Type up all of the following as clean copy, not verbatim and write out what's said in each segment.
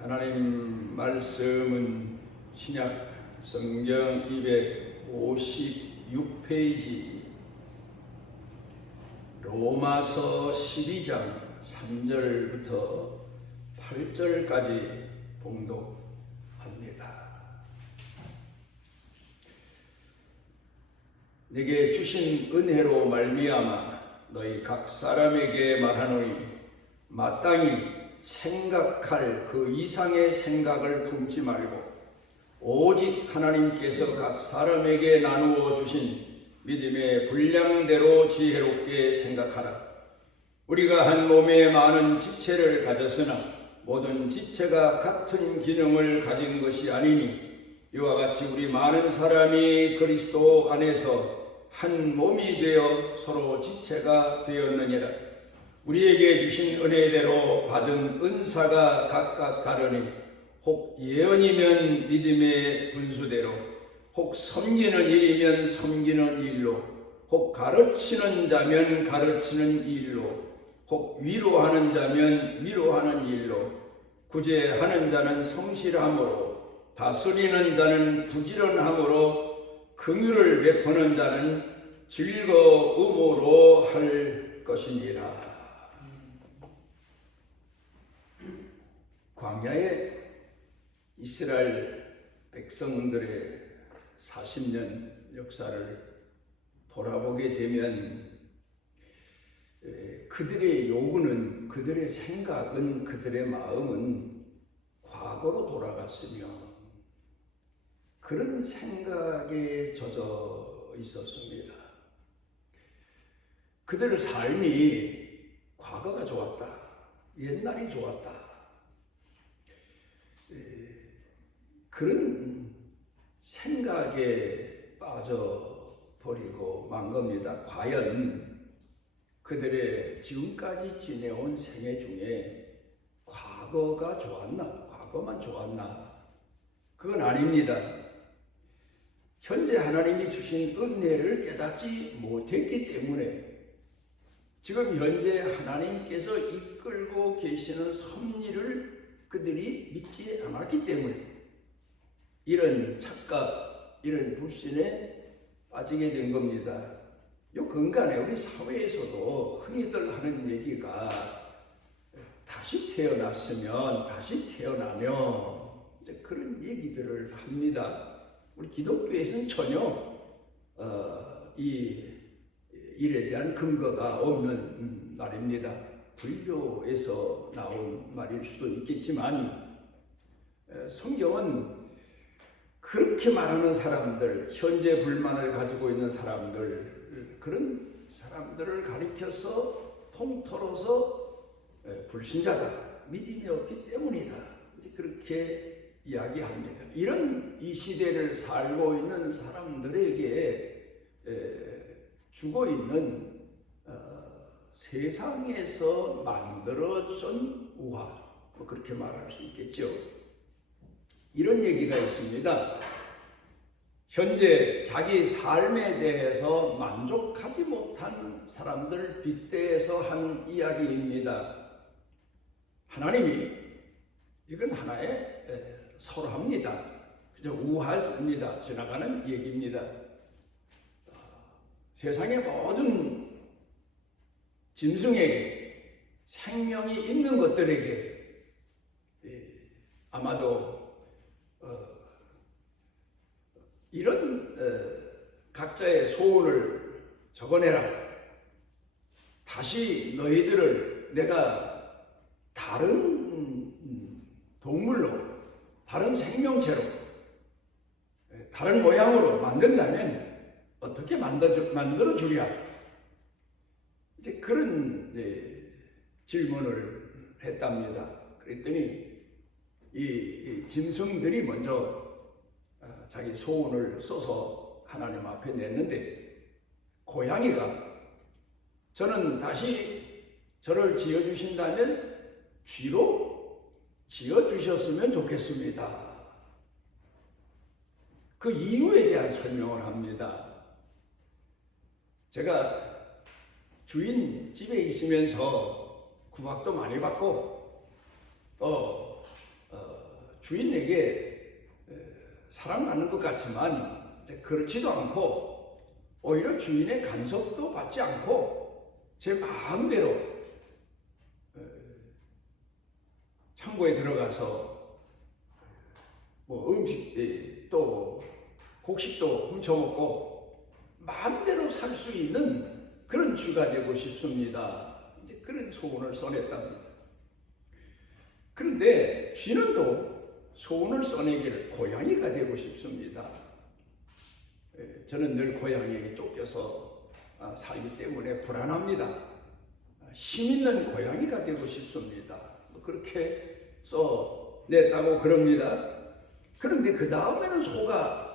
하나님 말씀은 신약 성경 256페이지 로마서 12장 3절부터 8절까지 봉독합니다. 내게 주신 은혜로 말미암아 너희 각 사람에게 말하노니 마땅히 생각할 그 이상의 생각을 품지 말고 오직 하나님께서 각 사람에게 나누어 주신 믿음의 분량대로 지혜롭게 생각하라. 우리가 한 몸에 많은 지체를 가졌으나 모든 지체가 같은 기능을 가진 것이 아니니 이와 같이 우리 많은 사람이 그리스도 안에서 한 몸이 되어 서로 지체가 되었느니라. 우리에게 주신 은혜대로 받은 은사가 각각 다르니 혹 예언이면 믿음의 분수대로, 혹 섬기는 일이면 섬기는 일로, 혹 가르치는 자면 가르치는 일로, 혹 위로하는 자면 위로하는 일로, 구제하는 자는 성실함으로, 다스리는 자는 부지런함으로, 긍휼을 베푸는 자는 즐거움으로 할 것이니라. 광야의 이스라엘 백성들의 40년 역사를 돌아보게 되면 그들의 요구는, 그들의 생각은, 그들의 마음은 과거로 돌아갔으며 그런 생각에 젖어 있었습니다. 그들의 삶이 과거가 좋았다, 옛날이 좋았다, 그런 생각에 빠져버리고 만 겁니다. 과연 그들의 지금까지 지내온 생애 중에 과거가 좋았나? 과거만 좋았나? 그건 아닙니다. 현재 하나님이 주신 은혜를 깨닫지 못했기 때문에 지금 현재 하나님께서 이끌고 계시는 섭리를 그들이 믿지 않았기 때문에 이런 착각, 이런 불신에 빠지게 된 겁니다. 요 근간에 우리 사회에서도 흔히들 하는 얘기가 다시 태어났으면, 다시 태어나면, 이제 그런 얘기들을 합니다. 우리 기독교에서는 전혀 이 일에 대한 근거가 없는 말입니다. 불교에서 나온 말일 수도 있겠지만 성경은 그렇게 말하는 사람들, 현재 불만을 가지고 있는 사람들, 그런 사람들을 가리켜서 통틀어서 불신자다, 믿음이 없기 때문이다, 이제 그렇게 이야기합니다. 이런 이 시대를 살고 있는 사람들에게 주고 있는 세상에서 만들어진 우화, 그렇게 말할 수 있겠죠. 이런 얘기가 있습니다. 현재 자기 삶에 대해서 만족하지 못한 사람들 빗대서 한 이야기입니다. 하나님이, 이건 하나의 설화입니다. 그저 우화입니다. 지나가는 얘기입니다. 세상의 모든 짐승에게, 생명이 있는 것들에게 아마도 이런 각자의 소원을 적어내라. 다시 너희들을 내가 다른 동물로, 다른 생명체로, 다른 모양으로 만든다면 어떻게 만들어 주랴? 이제 그런 질문을 했답니다. 그랬더니 이 짐승들이 먼저 자기 소원을 써서 하나님 앞에 냈는데, 고양이가 저는 다시 저를 지어주신다면 쥐로 지어주셨으면 좋겠습니다. 그 이유에 대한 설명을 합니다. 제가 주인 집에 있으면서 구박도 많이 받고 또 주인에게 사랑받는 것 같지만 그렇지도 않고 오히려 주인의 간섭도 받지 않고 제 마음대로 창고에 들어가서 뭐 음식 또 곡식도 훔쳐먹고 마음대로 살 수 있는 그런 주가 되고 싶습니다. 이제 그런 소원을 써냈답니다. 그런데 쥐는 또 소원을 써내기를 고양이가 되고 싶습니다. 저는 늘 고양이에게 쫓겨서 살기 때문에 불안합니다. 힘 있는 고양이가 되고 싶습니다. 그렇게 써냈다고 그럽니다. 그런데 그 다음에는 소가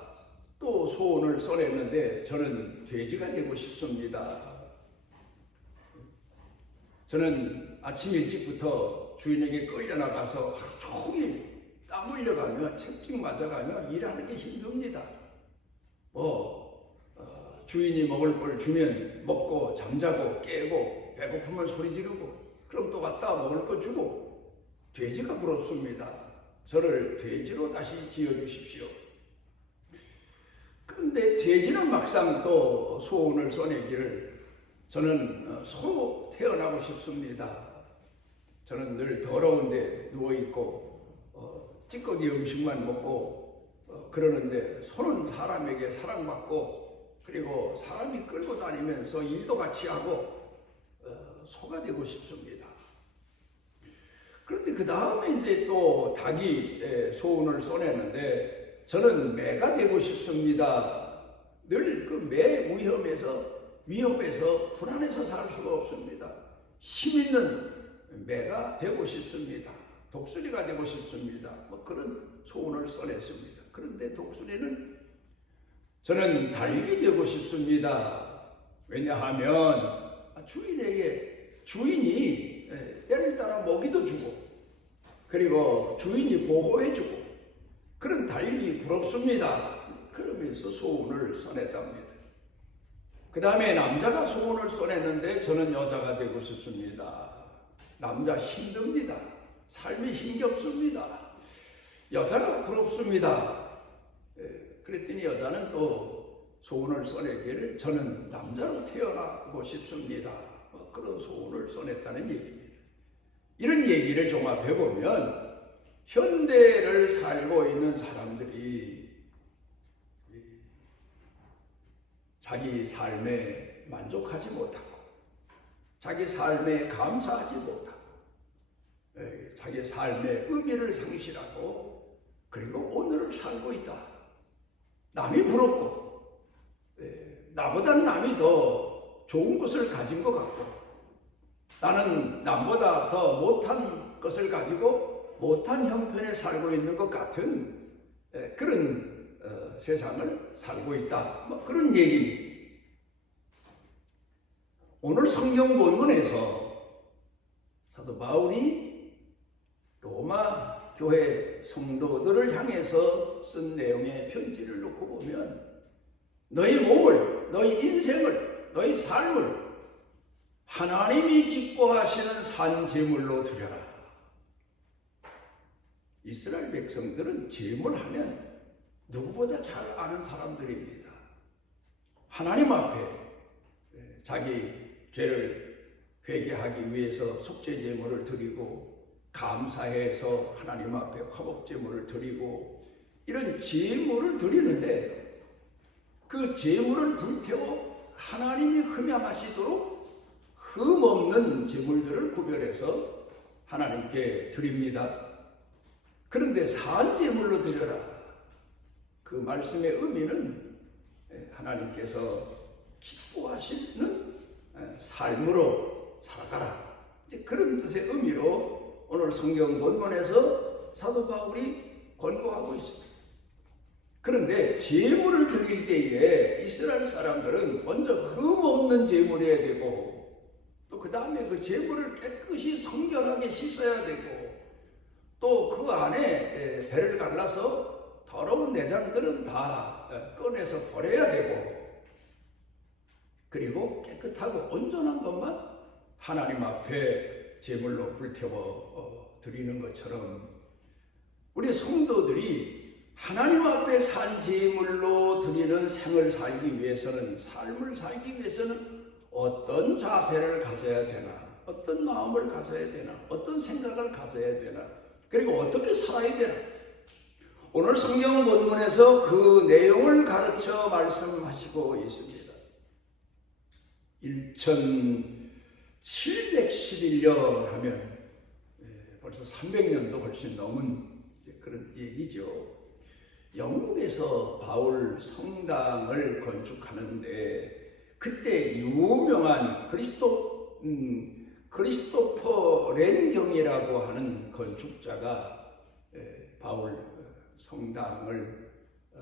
또 소원을 써냈는데 저는 돼지가 되고 싶습니다. 저는 아침 일찍부터 주인에게 끌려나가서 하루 종일 땀 흘려가며 채찍 맞아가며 일하는 게 힘듭니다. 주인이 먹을 걸 주면 먹고 잠자고 깨고 배고프면 소리 지르고 그럼 또 갔다 먹을 거 주고 돼지가 부럽습니다. 저를 돼지로 다시 지어주십시오. 그런데 돼지는 막상 또 소원을 써내기를 저는 소로 태어나고 싶습니다. 저는 늘 더러운데 누워있고 찌꺼기 음식만 먹고 그러는데 소는 사람에게 사랑받고 그리고 사람이 끌고 다니면서 일도 같이 하고 소가 되고 싶습니다. 그런데 그 다음에 이제 또 닭이 소원을 써냈는데 저는 매가 되고 싶습니다. 늘 그 매 위험에서 불안해서 살 수가 없습니다. 힘 있는 매가 되고 싶습니다. 독수리가 되고 싶습니다. 뭐 그런 소원을 써냈습니다. 그런데 독수리는 저는 닭이 되고 싶습니다. 왜냐하면 주인이 때를 따라 먹이도 주고 그리고 주인이 보호해주고 그런 닭이 부럽습니다. 그러면서 소원을 써냈답니다. 그 다음에 남자가 소원을 써냈는데 저는 여자가 되고 싶습니다. 남자 힘듭니다. 삶이 힘겹습니다. 여자가 부럽습니다. 그랬더니 여자는 또 소원을 써내기를 저는 남자로 태어나고 싶습니다. 그런 소원을 써냈다는 얘기입니다. 이런 얘기를 종합해보면 현대를 살고 있는 사람들이 자기 삶에 만족하지 못하고 자기 삶에 감사하지 못하고 자기 삶의 의미를 상실하고 그리고 오늘을 살고 있다. 남이 부럽고 나보다 남이 더 좋은 것을 가진 것 같고 나는 남보다 더 못한 것을 가지고 못한 형편에 살고 있는 것 같은 그런 세상을 살고 있다. 뭐 그런 얘기입니다. 오늘 성경 본문에서 사도 바울이 로마 교회 성도들을 향해서 쓴 내용의 편지를 놓고 보면 너희 몸을, 너희 인생을, 너희 삶을 하나님이 기뻐하시는 산 제물로 드려라. 이스라엘 백성들은 제물하면 누구보다 잘 아는 사람들입니다. 하나님 앞에 자기 죄를 회개하기 위해서 속죄 제물을 드리고 감사해서 하나님 앞에 화목 제물을 드리고 이런 제물을 드리는데 그 제물을 불태워 하나님이 흠양하시도록 흠없는 제물들을 구별해서 하나님께 드립니다. 그런데 산 제물로 드려라. 그 말씀의 의미는 하나님께서 기뻐하시는 삶으로 살아가라. 이제 그런 뜻의 의미로 오늘 성경 본문에서 사도 바울이 권고하고 있습니다. 그런데 제물을 드릴 때에 이스라엘 사람들은 먼저 흠없는 제물이어야 되고 또 그 다음에 그 제물을 깨끗이 성결하게 씻어야 되고 또 그 안에 배를 갈라서 더러운 내장들은 다 꺼내서 버려야 되고 그리고 깨끗하고 온전한 것만 하나님 앞에 제물로 불태워 드리는 것처럼 우리 성도들이 하나님 앞에 산 제물로 드리는 생을 살기 위해서는, 삶을 살기 위해서는 어떤 자세를 가져야 되나, 어떤 마음을 가져야 되나, 어떤 생각을 가져야 되나, 그리고 어떻게 살아야 되나. 오늘 성경 본문에서 그 내용을 가르쳐 말씀하시고 있습니다. 1711년 하면 벌써 300년도 훨씬 넘은 그런 얘기죠. 영국에서 바울 성당을 건축하는데 그때 유명한 크리스토퍼 렌경이라고 하는 건축자가 바울 성당을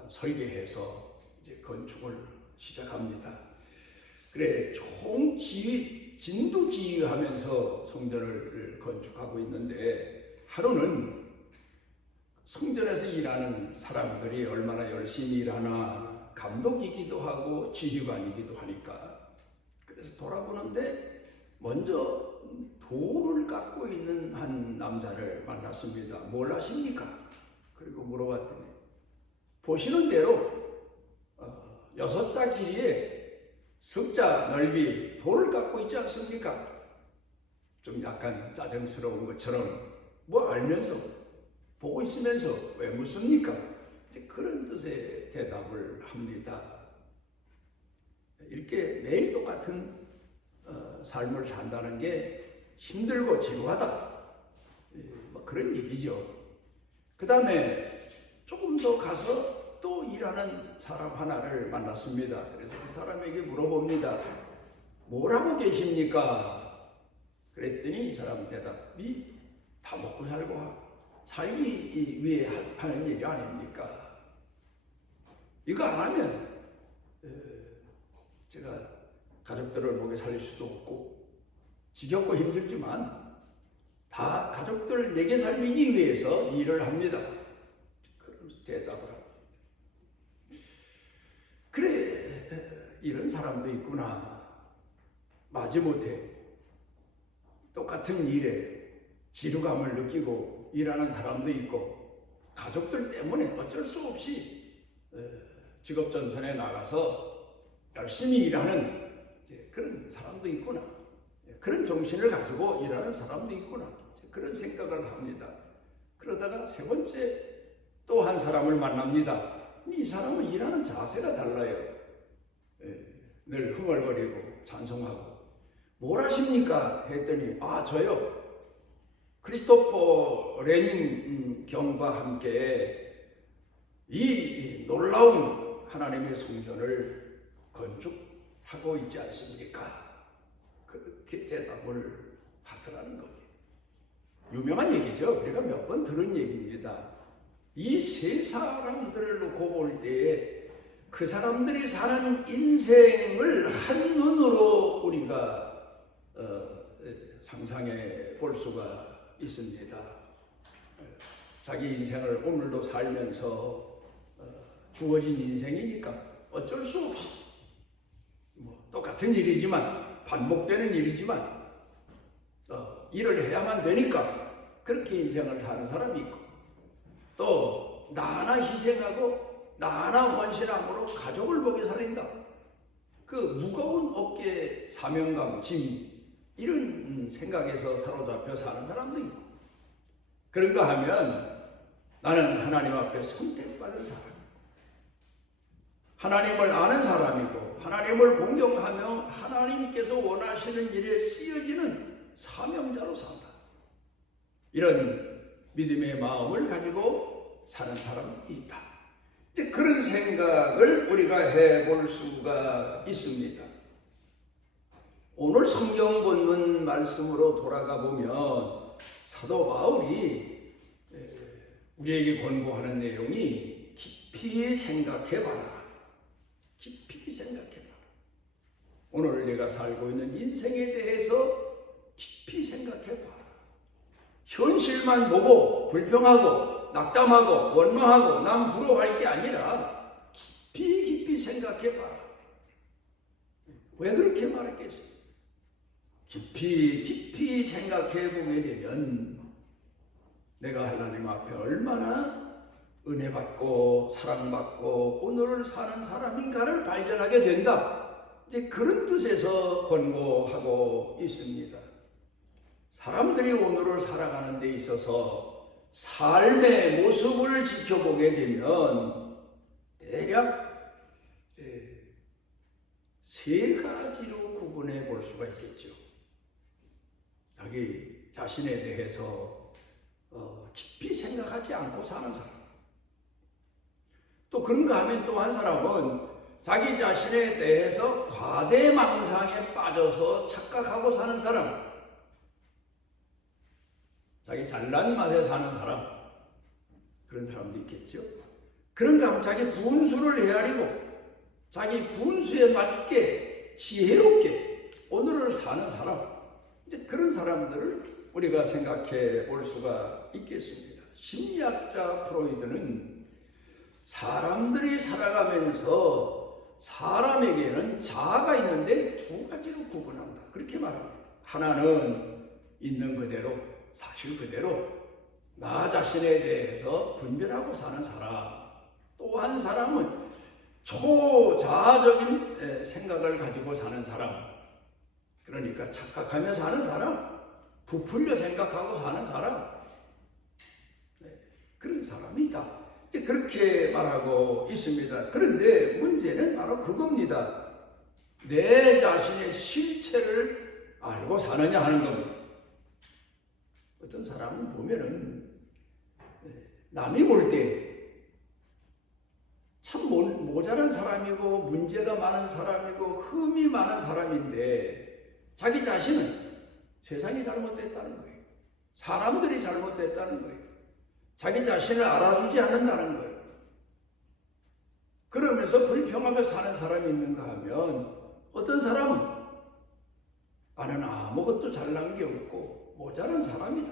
설계해서 이제 건축을 시작합니다. 그래 진두지휘하면서 성전을 건축하고 있는데 하루는 성전에서 일하는 사람들이 얼마나 열심히 일하나 감독이기도 하고 지휘관이기도 하니까, 그래서 돌아보는데 먼저 돌을 깎고 있는 한 남자를 만났습니다. 뭘 하십니까? 그리고 물어봤더니 보시는 대로 6자 길이에 10자 넓이 돌을 깎고 있지 않습니까? 좀 약간 짜증스러운 것처럼 뭐 알면서 보고 있으면서 왜 묻습니까? 그런 뜻의 대답을 합니다. 이렇게 매일 똑같은 삶을 산다는 게 힘들고 지루하다, 뭐 그런 얘기죠. 그 다음에 조금 더 가서 또 일하는 사람 하나를 만났습니다. 그래서 그 사람에게 물어봅니다. 뭘 하고 계십니까? 그랬더니 이 사람 대답이 다 먹고 살기 위해 하는 일이 아닙니까? 이거 안 하면 제가 가족들을 먹여 살릴 수도 없고 지겹고 힘들지만 다 가족들을 먹여 살리기 위해서 일을 합니다. 그러면서 대답을 합니다. 그래, 이런 사람도 있구나. 마지못해 똑같은 일에 지루감을 느끼고 일하는 사람도 있고 가족들 때문에 어쩔 수 없이 직업전선에 나가서 열심히 일하는 그런 사람도 있구나. 그런 정신을 가지고 일하는 사람도 있구나. 그런 생각을 합니다. 그러다가 세 번째 또 한 사람을 만납니다. 이 사람은 일하는 자세가 달라요. 늘 흥얼거리고 찬송하고. 뭘 하십니까? 했더니 저요. 크리스토퍼 렌경과 함께 이 놀라운 하나님의 성전을 건축하고 있지 않습니까? 그렇게 대답을 하더라는 거예요. 유명한 얘기죠. 우리가 몇 번 들은 얘기입니다. 이 세 사람들을 놓고 볼 때에 그 사람들이 사는 인생을 한눈으로 우리가 상상해 볼 수가 있습니다. 자기 인생을 오늘도 살면서 주어진 인생이니까 어쩔 수 없이 똑같은 일이지만 반복되는 일이지만 일을 해야만 되니까 그렇게 인생을 사는 사람이 있고, 또 나 하나 희생하고 나 하나 헌신함으로 가족을 먹여 살린다. 그 무거운 어깨 사명감, 짐, 이런 생각에서 사로잡혀 사는 사람도 있고, 그런가 하면 나는 하나님 앞에 선택받은 사람이고 하나님을 아는 사람이고 하나님을 공경하며 하나님께서 원하시는 일에 쓰여지는 사명자로 산다. 이런 믿음의 마음을 가지고 사는 사람이 있다. 그런 생각을 우리가 해볼 수가 있습니다. 오늘 성경 본문 말씀으로 돌아가 보면 사도 바울이 우리에게 권고하는 내용이 깊이 생각해봐라. 깊이 생각해봐라. 오늘 내가 살고 있는 인생에 대해서 깊이 생각해봐라. 현실만 보고 불평하고 낙담하고 원망하고 남 부러워할 게 아니라 깊이 생각해봐라. 왜 그렇게 말했겠어요? 깊이 생각해 보게 되면 내가 하나님 앞에 얼마나 은혜 받고 사랑받고 오늘을 사는 사람인가를 발견하게 된다. 이제 그런 뜻에서 권고하고 있습니다. 사람들이 오늘을 살아가는 데 있어서 삶의 모습을 지켜보게 되면 대략 세 가지로 구분해 볼 수가 있겠죠. 자기 자신에 대해서 깊이 생각하지 않고 사는 사람. 또 그런가 하면 또 한 사람은 자기 자신에 대해서 과대망상에 빠져서 착각하고 사는 사람. 자기 잘난 맛에 사는 사람. 그런 사람도 있겠죠. 그런가 하면 자기 분수를 헤아리고 자기 분수에 맞게 지혜롭게 오늘을 사는 사람. 이제 그런 사람들을 우리가 생각해 볼 수가 있겠습니다. 심리학자 프로이드는 사람들이 살아가면서 사람에게는 자아가 있는데 두 가지로 구분한다. 그렇게 말합니다. 하나는 있는 그대로, 사실 그대로 나 자신에 대해서 분별하고 사는 사람. 또 한 사람은 초자아적인 생각을 가지고 사는 사람. 그러니까 착각하며 사는 사람, 부풀려 생각하고 사는 사람. 그런 사람이 있다. 이제 그렇게 말하고 있습니다. 그런데 문제는 바로 그겁니다. 내 자신의 실체를 알고 사느냐 하는 겁니다. 어떤 사람은 보면은 남이 볼 때 참 모자란 사람이고 문제가 많은 사람이고 흠이 많은 사람인데 자기 자신은 세상이 잘못됐다는 거예요. 사람들이 잘못됐다는 거예요. 자기 자신을 알아주지 않는다는 거예요. 그러면서 불평하며 사는 사람이 있는가 하면 어떤 사람은 나는 아무것도 잘난 게 없고 모자란 사람이다.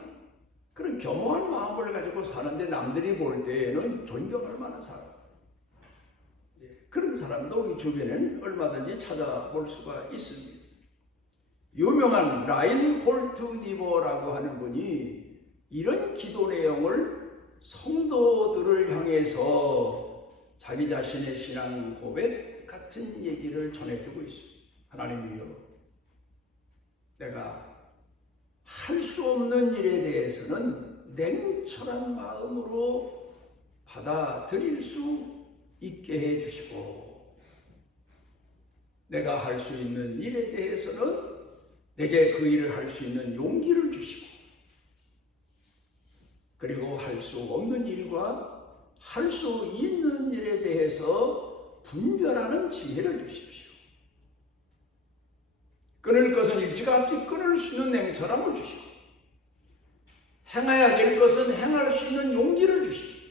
그런 겸허한 마음을 가지고 사는데 남들이 볼 때에는 존경할 만한 사람. 그런 사람도 우리 주변에는 얼마든지 찾아볼 수가 있습니다. 유명한 라인홀트 니버라고 하는 분이 이런 기도 내용을 성도들을 향해서 자기 자신의 신앙 고백 같은 얘기를 전해주고 있습니다. 하나님이여, 내가 할 수 없는 일에 대해서는 냉철한 마음으로 받아들일 수 있게 해주시고, 내가 할 수 있는 일에 대해서는 내게 그 일을 할 수 있는 용기를 주시고, 그리고 할 수 없는 일과 할 수 있는 일에 대해서 분별하는 지혜를 주십시오. 끊을 것은 일찌감치 끊을 수 있는 냉철함을 주시고, 행해야 될 것은 행할 수 있는 용기를 주시고,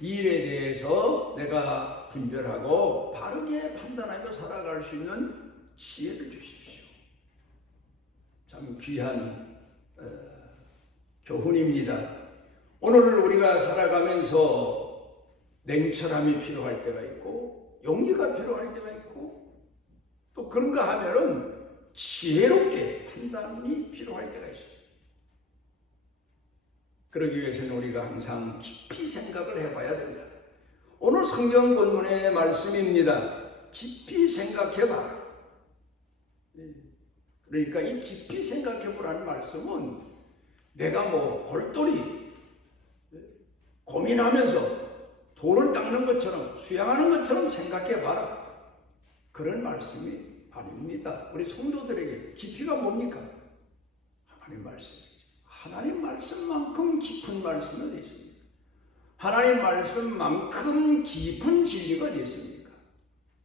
이 일에 대해서 내가 분별하고 바르게 판단하며 살아갈 수 있는 지혜를 주십시오. 참 귀한 교훈입니다. 오늘을 우리가 살아가면서 냉철함이 필요할 때가 있고 용기가 필요할 때가 있고 또 그런가 하면은 지혜롭게 판단이 필요할 때가 있습니다. 그러기 위해서는 우리가 항상 깊이 생각을 해봐야 된다. 오늘 성경 본문의 말씀입니다. 깊이 생각해봐라. 그러니까 이 깊이 생각해보라는 말씀은 내가 골똘히 고민하면서 돌을 닦는 것처럼 수양하는 것처럼 생각해봐라. 그런 말씀이 아닙니다. 우리 성도들에게 깊이가 뭡니까? 하나님 말씀이죠. 하나님 말씀만큼 깊은 말씀이 어디 있습니까? 하나님 말씀만큼 깊은 진리가 어디 있습니까?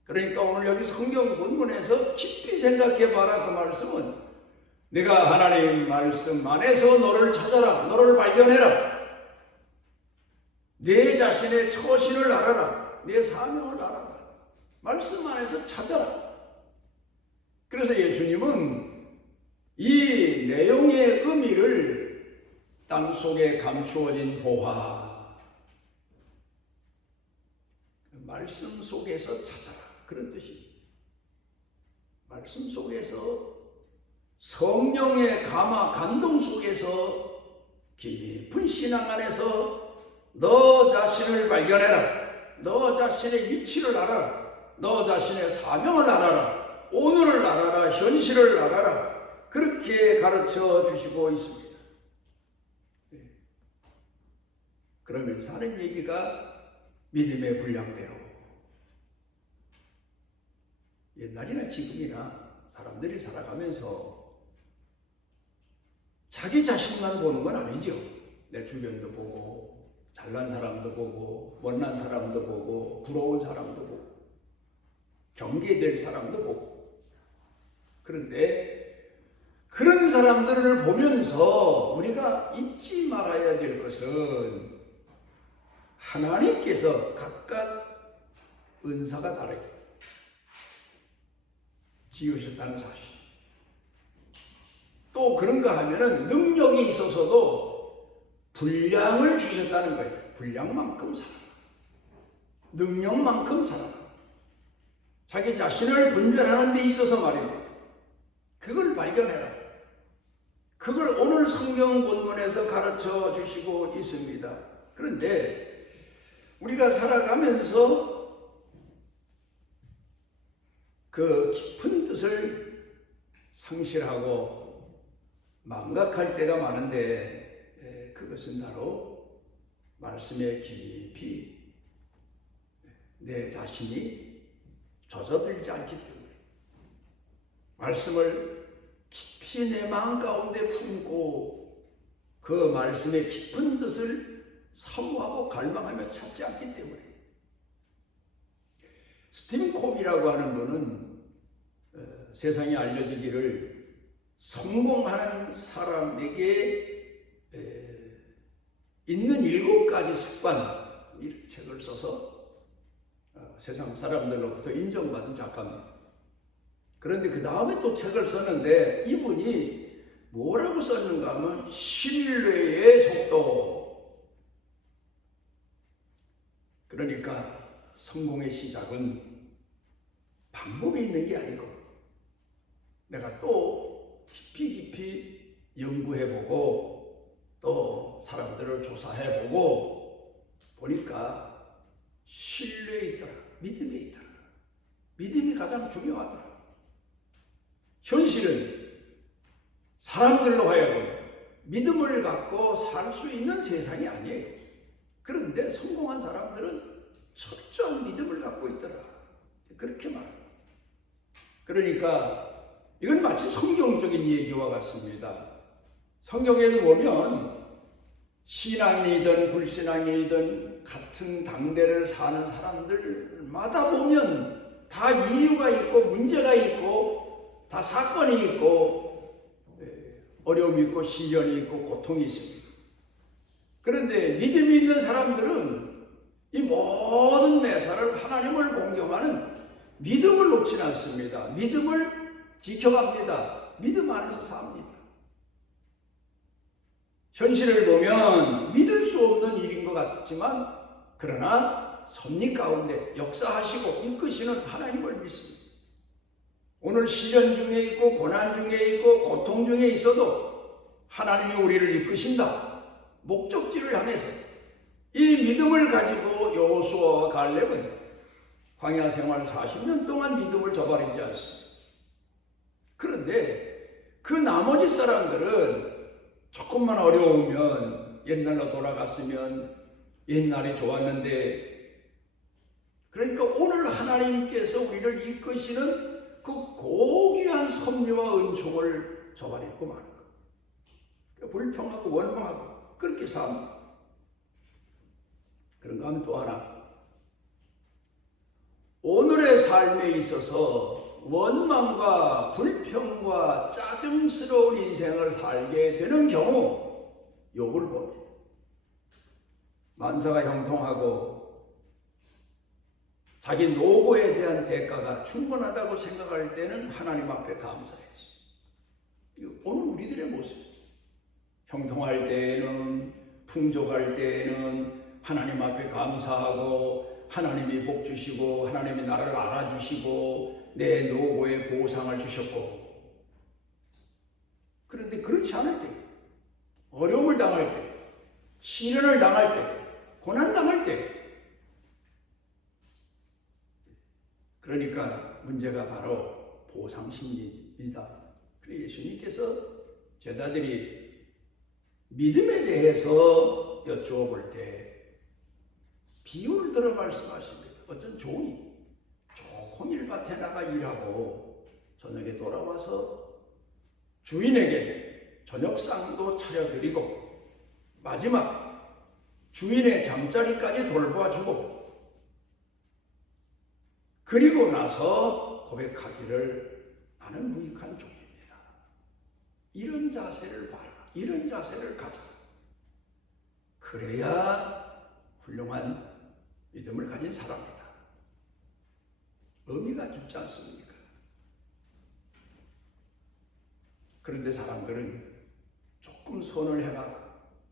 그러니까 오늘 여기 성경 본문에서 깊이 생각해봐라 그 말씀은 내가 하나님 말씀 안에서 너를 찾아라, 너를 발견해라. 내 자신의 처신을 알아라, 내 사명을 알아라. 말씀 안에서 찾아라. 그래서 예수님은 이 내용의 의미를 땅속에 감추어진 보화, 말씀 속에서 찾아라, 그런 뜻입니다. 말씀 속에서 성령의 감화, 감동 속에서 깊은 신앙 안에서 너 자신을 발견해라. 너 자신의 위치를 알아라. 너 자신의 사명을 알아라. 오늘을 알아라. 현실을 알아라. 그렇게 가르쳐 주시고 있습니다. 그러면서 하는 얘기가 믿음의 분량대로. 옛날이나 지금이나 사람들이 살아가면서 자기 자신만 보는 건 아니죠. 내 주변도 보고, 잘난 사람도 보고, 못난 사람도 보고, 부러운 사람도 보고, 경계될 사람도 보고. 그런데 그런 사람들을 보면서 우리가 잊지 말아야 될 것은 하나님께서 각각 은사가 다르게 지으셨다는 사실. 또 그런가 하면은 능력이 있어서도 분량을 주셨다는 거예요. 분량만큼 살아라. 능력만큼 살아라. 자기 자신을 분별하는 데 있어서 말입니다. 그걸 발견해라. 그걸 오늘 성경 본문에서 가르쳐 주시고 있습니다. 그런데 우리가 살아가면서 그 깊은 뜻을 상실하고 망각할 때가 많은데 그것은 바로 말씀에 깊이 내 자신이 젖어들지 않기 때문에 말씀을 깊이 내 마음 가운데 품고 그 말씀의 깊은 뜻을 사모하고 갈망하며 찾지 않기 때문에. 스티븐 콥이라고 하는 분은 세상에 알려지기를 성공하는 사람에게 있는 7가지 습관, 이 책을 써서 세상 사람들로부터 인정받은 작가입니다. 그런데 그 다음에 또 책을 썼는데 이분이 뭐라고 썼는가 하면 신뢰의 속도. 그러니까 성공의 시작은 방법이 있는 게 아니고 내가 또 깊이 연구해보고 또 사람들을 조사해보고 보니까 신뢰에 있더라. 믿음에 있더라. 믿음이 가장 중요하더라. 현실은 사람들로 하여금 믿음을 갖고 살 수 있는 세상이 아니에요. 그런데 성공한 사람들은 철저한 믿음을 갖고 있더라. 그렇게 말합니다. 그러니까 이건 마치 성경적인 얘기와 같습니다. 성경에도 보면 신앙이든 불신앙이든 같은 당대를 사는 사람들마다 보면 다 이유가 있고 문제가 있고 다 사건이 있고 어려움이 있고 시련이 있고 고통이 있습니다. 그런데 믿음이 있는 사람들은 이 모든 매사를 하나님을 공경하는 믿음을 놓지 않습니다. 믿음을 지켜갑니다. 믿음 안에서 삽니다. 현실을 보면 믿을 수 없는 일인 것 같지만 그러나 섭리 가운데 역사하시고 이끄시는 하나님을 믿습니다. 오늘 시련 중에 있고 고난 중에 있고 고통 중에 있어도 하나님이 우리를 이끄신다. 목적지를 향해서 이 믿음을 가지고 여호수아와 갈렙은 광야 생활 40년 동안 믿음을 저버리지 않습니다. 그런데 그 나머지 사람들은 조금만 어려우면 옛날로 돌아갔으면 옛날이 좋았는데 그러니까 오늘 하나님께서 우리를 이끄시는 그 고귀한 섭리와 은총을 저버리고 마는 것. 불평하고 원망하고 그렇게 삽니다. 그런가 하면 또 하나 오늘의 삶에 있어서 원망과 불평과 짜증스러운 인생을 살게 되는 경우 욥을 봅니다. 만사가 형통하고 자기 노고에 대한 대가가 충분하다고 생각할 때는 하나님 앞에 감사해야지. 오늘 우리들의 모습. 형통할 때에는 풍족할 때에는 하나님 앞에 감사하고 하나님이 복 주시고 하나님이 나를 알아주시고 내 노고에 보상을 주셨고 그런데 그렇지 않을 때 어려움을 당할 때, 시련을 당할 때, 고난 당할 때. 그러니까 문제가 바로 보상심리입니다. 그래서 예수님께서 제자들이 믿음에 대해서 여쭈어 볼 때 비유를 들어 말씀하십니다. 어떤 종이 종일 밭에 나가 일하고 저녁에 돌아와서 주인에게 저녁상도 차려드리고 마지막 주인의 잠자리까지 돌봐주고 그리고 나서 고백하기를 나는 무익한 종입니다. 이런 자세를 봐라. 이런 자세를 가져. 그래야 훌륭한 믿음을 가진 사람이다. 의미가 깊지 않습니까? 그런데 사람들은 조금 선을 행하고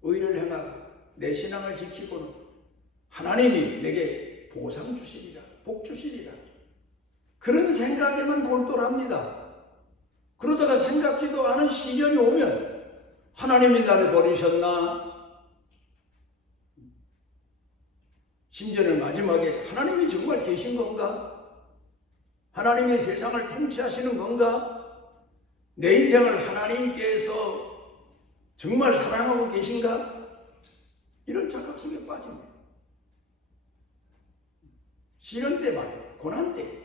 의를 행하고 내 신앙을 지키고는 하나님이 내게 보상 주시리라, 복 주시리라, 그런 생각에만 골똘합니다. 그러다가 생각지도 않은 시련이 오면 하나님이 나를 버리셨나? 심지어는 마지막에 하나님이 정말 계신 건가? 하나님이 세상을 통치하시는 건가? 내 인생을 하나님께서 정말 사랑하고 계신가? 이런 착각 속에 빠집니다. 시련 때 말이에요. 고난 때.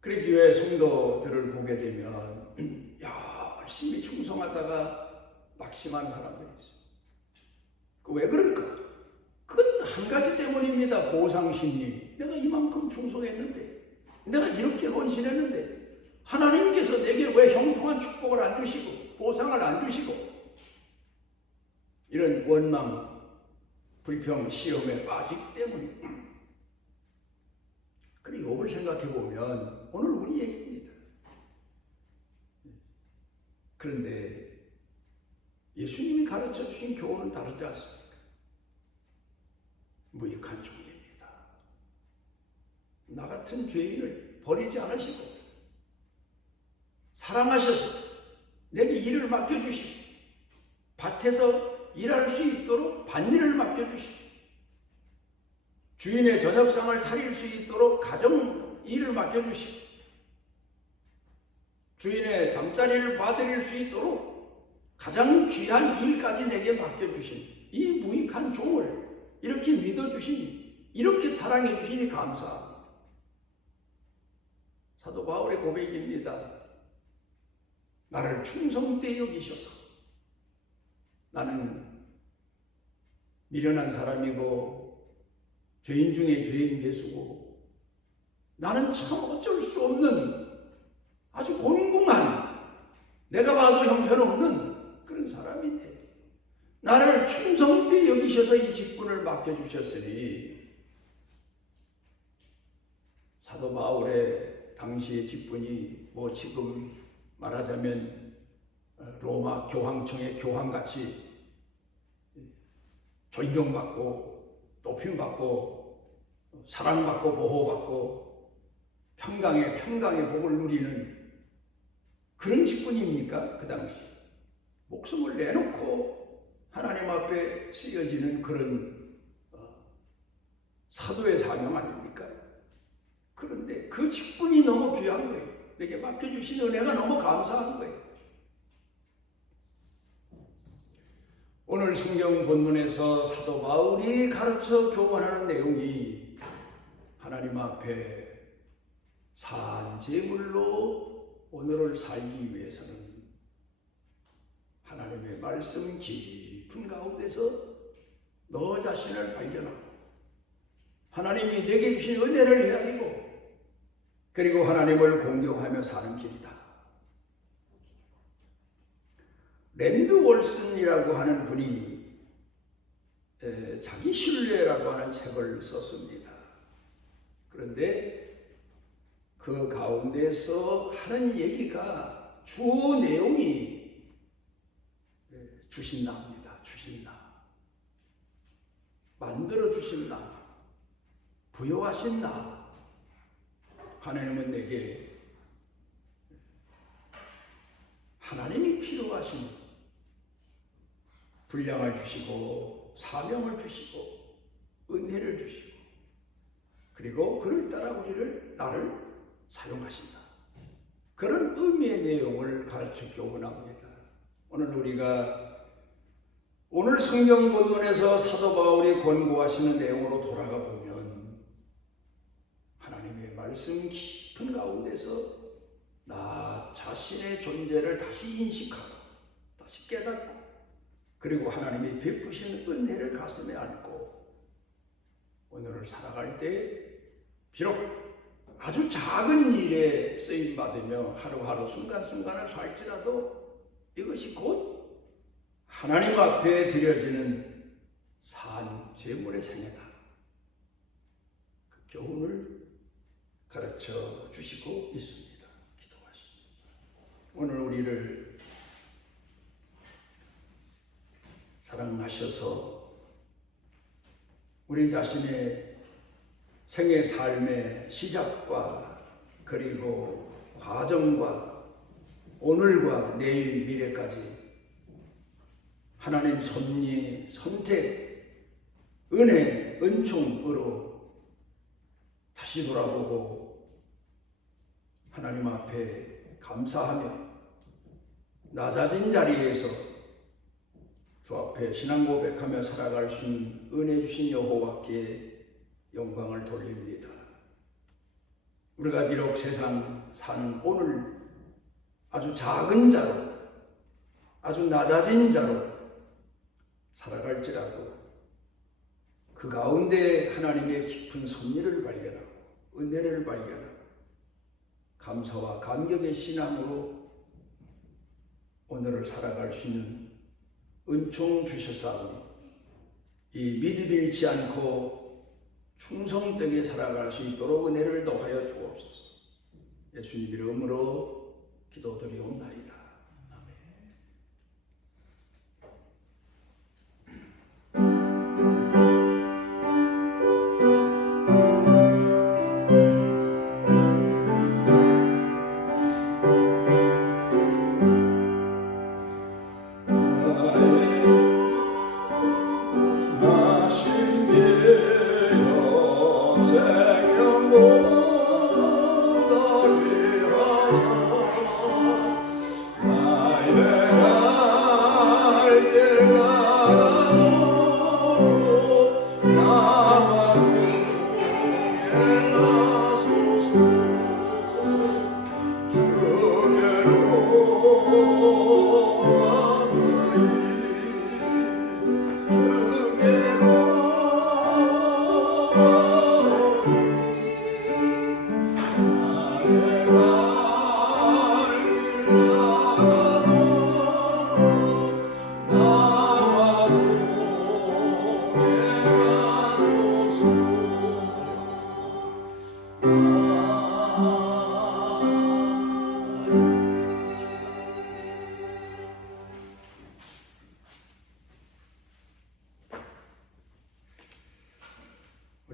그래 교회 성도들을 보게 되면 열심히 충성하다가 낙심하는 사람들이 있어요. 왜 그럴까? 그건 한 가지 때문입니다. 보상심리. 내가 이만큼 충성했는데, 내가 이렇게 헌신했는데 하나님께서 내게 왜 형통한 축복을 안 주시고 보상을 안 주시고, 이런 원망, 불평, 시험에 빠지기 때문입니다. 그리고 욥을 생각해 보면 오늘 우리 얘기입니다. 그런데 예수님이 가르쳐 주신 교훈은 다르지 않습니까? 무익한 종입니다. 나 같은 죄인을 버리지 않으시고 사랑하셔서 내게 일을 맡겨주시고 밭에서 일할 수 있도록 밭일을 맡겨주시고 주인의 저녁상을 차릴 수 있도록 가정 일을 맡겨주시고 주인의 잠자리를 봐드릴 수 있도록 가장 귀한 일까지 내게 맡겨주신 이 무익한 종을 이렇게 믿어주시니, 이렇게 사랑해주시니 감사합니다. 사도 바울의 고백입니다. 나를 충성되이 여기셔서 나는 미련한 사람이고 죄인 중에 죄인 개수고 나는 참 어쩔 수 없는 아주 곤궁한, 내가 봐도 형편없는 그런 사람인데 나를 충성되이 여기셔서 이 직분을 맡겨주셨으니, 사도 바울의 당시의 직분이 뭐 지금 말하자면 로마 교황청의 교황같이 존경받고 높임받고 사랑받고 보호받고 평강의 복을 누리는 그런 직분입니까? 그 당시 목숨을 내놓고 하나님 앞에 쓰여지는 그런 사도의 사명 아닙니까? 그런데 그 직분이 너무 귀한 거예요. 내게 맡겨주신 은혜가 너무 감사한 거예요. 오늘 성경 본문에서 사도 바울이 가르쳐 교훈하는 내용이 하나님 앞에 산 제물로 오늘을 살기 위해서는 하나님의 말씀 깊은 가운데서 너 자신을 발견하고 하나님이 내게 주신 은혜를 헤아리고 그리고 하나님을 공경하며 사는 길이다. 랜드 월슨이라고 하는 분이 자기 신뢰라고 하는 책을 썼습니다. 그런데 그 가운데서 하는 얘기가 주어 내용이 주신 나입니다. 주신 나. 만들어 주신 나. 부여하신 나. 하나님은 내게 하나님이 필요하신 분량을 주시고 사명을 주시고 은혜를 주시고 그리고 그를 따라 나를 사용하신다. 그런 의미의 내용을 가르치고 원합니다. 오늘 성경 본문에서 사도 바울이 권고하시는 내용으로 돌아가 보면 하나님의 말씀 깊은 가운데서 나 자신의 존재를 다시 인식하고 다시 깨닫고 그리고 하나님이 베푸신 은혜를 가슴에 안고 오늘을 살아갈 때 비록 아주 작은 일에 쓰임받으며 하루하루 순간순간을 살지라도 이것이 곧 하나님 앞에 드려지는 산 제물의 생애다. 그 교훈을 가르쳐 주시고 있습니다. 기도하십니다. 오늘 우리를 사랑하셔서 우리 자신의 생애 삶의 시작과 그리고 과정과 오늘과 내일 미래까지 하나님 섭리, 선택, 은혜, 은총으로 다시 돌아보고 하나님 앞에 감사하며 낮아진 자리에서 주 앞에 신앙 고백하며 살아갈 수 있는 은혜 주신 여호와께 영광을 돌립니다. 우리가 비록 세상 사는 오늘 아주 작은 자로 아주 낮아진 자로 살아갈지라도 그 가운데 하나님의 깊은 섭리를 발견하고 은혜를 발견하고 감사와 감격의 신앙으로 오늘을 살아갈 수 있는 은총 주셨사오니 이 믿음 잃지 않고 충성되게 살아갈 수 있도록 은혜를 더하여 주옵소서. 예수님 이름으로 기도드리옵나이다.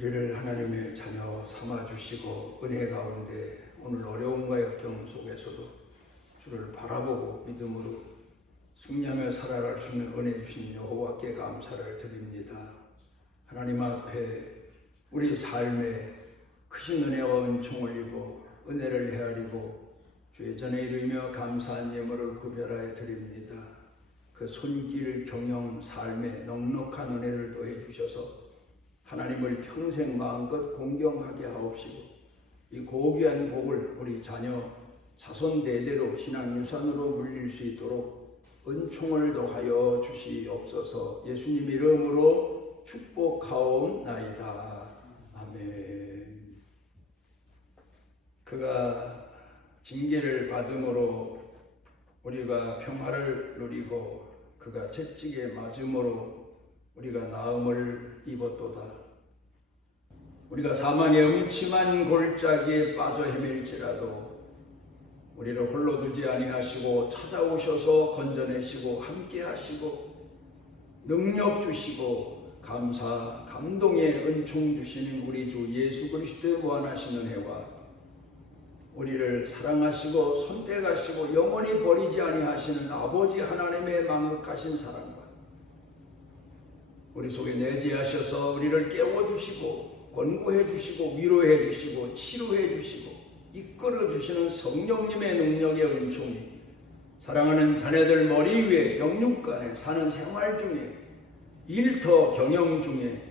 우리를 하나님의 자녀 삼아주시고 은혜 가운데 오늘 어려움과 역경 속에서도 주를 바라보고 믿음으로 승리하며 살아갈 수 있는 은혜 주신 여호와께 감사를 드립니다. 하나님 앞에 우리 삶에 크신 은혜와 은총을 입어 은혜를 헤아리고 주의 전에 이르며 감사한 예물을 구별하여 드립니다. 그 손길 경영 삶에 넉넉한 은혜를 더해 주셔서 하나님을 평생 마음껏 공경하게 하옵시고 이 고귀한 복을 우리 자녀 자손 대대로 신앙 유산으로 물릴 수 있도록 은총을 더하여 주시옵소서. 예수님 이름으로 축복하옵나이다. 아멘. 그가 징계를 받음으로 우리가 평화를 누리고 그가 채찍에 맞음으로 우리가 나음을 입었도다. 우리가 사망의 음침한 골짜기에 빠져 헤맬지라도 우리를 홀로 두지 아니하시고 찾아오셔서 건져내시고 함께하시고 능력 주시고 감사 감동의 은총 주시는 우리 주 예수 그리스도의 무한하신 은혜와 우리를 사랑하시고 선택하시고 영원히 버리지 아니하시는 아버지 하나님의 만극하신 사랑과 우리 속에 내재하셔서 우리를 깨워주시고 권고해 주시고 위로해 주시고 치료해 주시고 이끌어 주시는 성령님의 능력의 은총이 사랑하는 자녀들 머리 위에 영육간에 사는 생활 중에 일터 경영 중에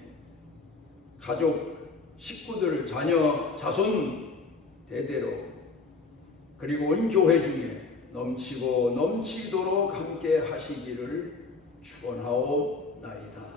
가족, 식구들, 자녀, 자손 대대로 그리고 온 교회 중에 넘치고 넘치도록 함께 하시기를 축원하옵나이다.